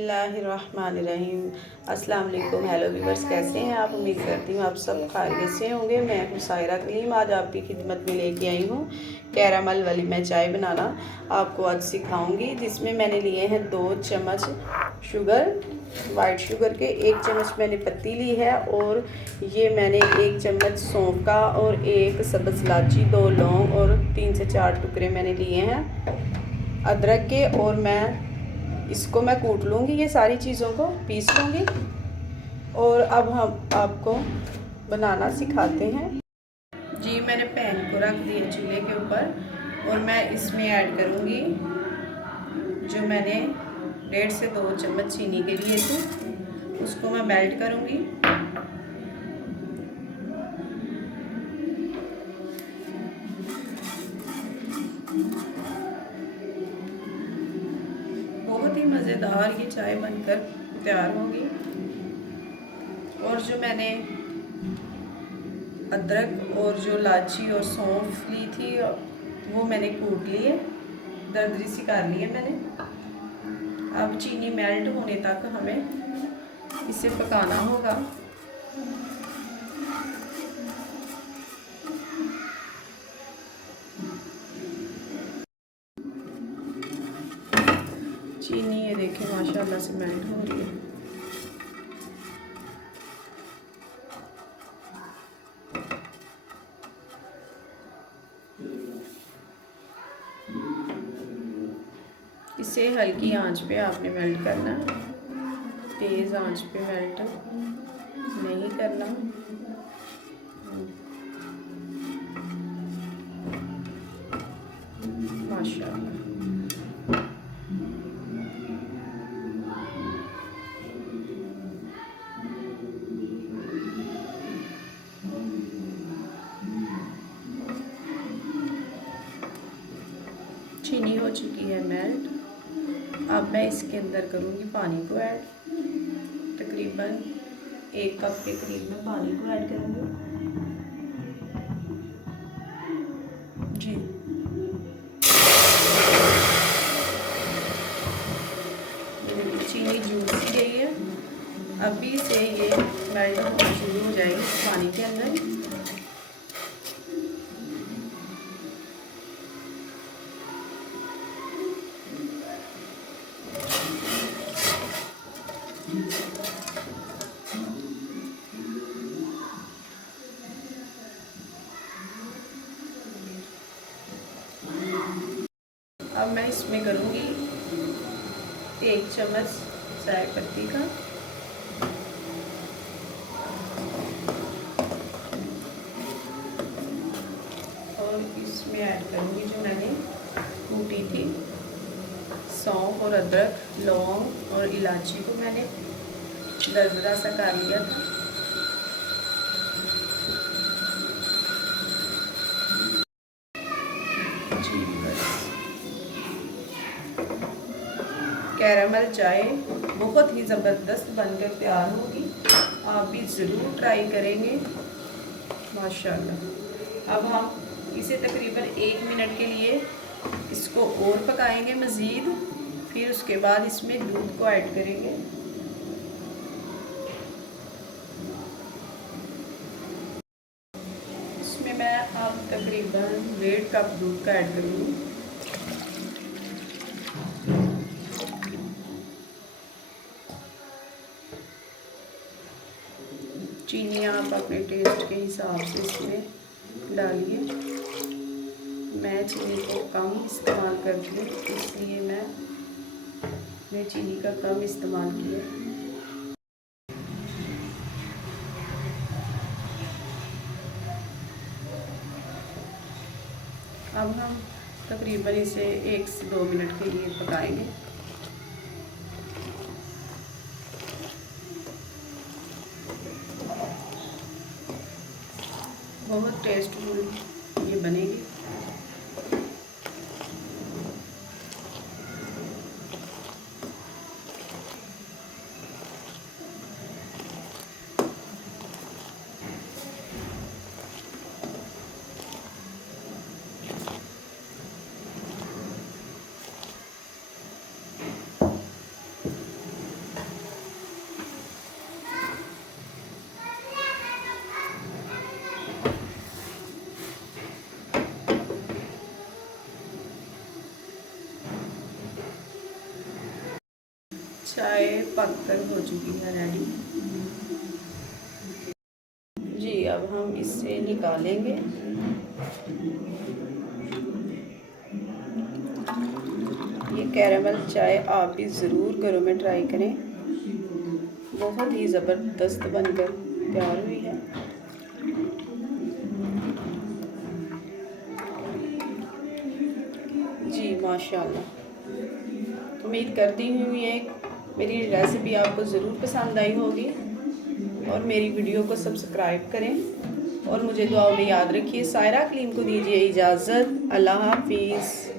बिस्मिल्लाहिर्रहमानिर्रहीम। अस्सलाम वालेकुम। हेलो व्यूवर्स, कैसे हैं आप? उम्मीद करती हूँ आप सब खैरियत से होंगे। मैं हूँ सायरा कलीम, आज आपकी खिदमत में लेके आई हूँ कैरामल वाली मैं चाय बनाना आपको आज सिखाऊंगी, जिसमें मैंने लिए हैं 2 चम्मच शुगर, वाइट शुगर के, 1 चम्मच मैंने पत्ती ली है, और ये मैंने 1 चम्मच सौंफ का और 1 सब्ज़ इलायची, 2 लौंग और 3 से 4 टुकड़े मैंने लिए हैं अदरक के, और मैं इसको कूट लूँगी, ये सारी चीज़ों को पीस लूँगी। और अब हम आपको बनाना सिखाते हैं। जी, मैंने पैन को रख दिया चूल्हे के ऊपर, और मैं इसमें ऐड करूँगी जो मैंने 1.5 से 2 चम्मच चीनी के लिए थे, उसको मैं मेल्ट करूँगी। बहुत ही मज़ेदार ये चाय बनकर तैयार होगी। और जो मैंने अदरक और जो इलायची और सौंफ ली थी वो मैंने कूट लिए, दरदरी सी कर ली है मैंने। अब चीनी मेल्ट होने तक हमें इसे पकाना होगा। चीनी ये देखें माशाल्लाह से मेल्ट हो रही है। इसे हल्की आंच पे आपने मेल्ट करना है, तेज़ आंच पे मेल्ट नहीं करना। माशाल्लाह चीनी हो चुकी है मेल्ट। अब मैं इसके अंदर करूँगी पानी को ऐड, तकरीबन 1 कप के करीब मैं पानी को ऐड करूँगी। जी, चीनी जूस गई है, अभी से ये मेल्ट होना शुरू हो जाएगी पानी के अंदर। अब मैं इसमें करूँगी 1 चम्मच चाय पत्ती का, और इसमें ऐड करूँगी जो मैंने कूटी थी सौंफ और अदरक, लौंग और इलायची को मैंने दरदरा सा कर लिया था। जी बस, कैरामल चाय बहुत ही ज़बरदस्त बनकर तैयार होगी, आप भी ज़रूर ट्राई करेंगे माशाल्लाह। अब हम इसे तकरीबन 1 मिनट के लिए इसको और पकाएंगे मज़ीद, फिर उसके बाद इसमें दूध को ऐड करेंगे। इसमें मैं अब तकरीबन 1.5 कप दूध का ऐड करूँगी। चीनी आप अपने टेस्ट के हिसाब से इसमें डालिए। मैं चीनी को कम इस्तेमाल करती हूँ, इसलिए मैंने चीनी का कम इस्तेमाल किया। अब हम तकरीबन इसे 1 से 2 मिनट के लिए पकाएंगे। बहुत टेस्टफुल ये बनेगी। चाय पक कर हो चुकी है रेडी। जी अब हम इसे निकालेंगे। ये कैरामल चाय आप भी ज़रूर घरों में ट्राई करें, बहुत ही ज़बरदस्त बनकर तैयार हुई है। जी माशाल्लाह। उम्मीद करती हूँ ये मेरी रेसिपी आपको ज़रूर पसंद आई होगी और मेरी वीडियो को सब्सक्राइब करें और मुझे दुआओं में याद रखिए। सायरा कलीम को दीजिए इजाज़त। अल्लाह हाफिज़।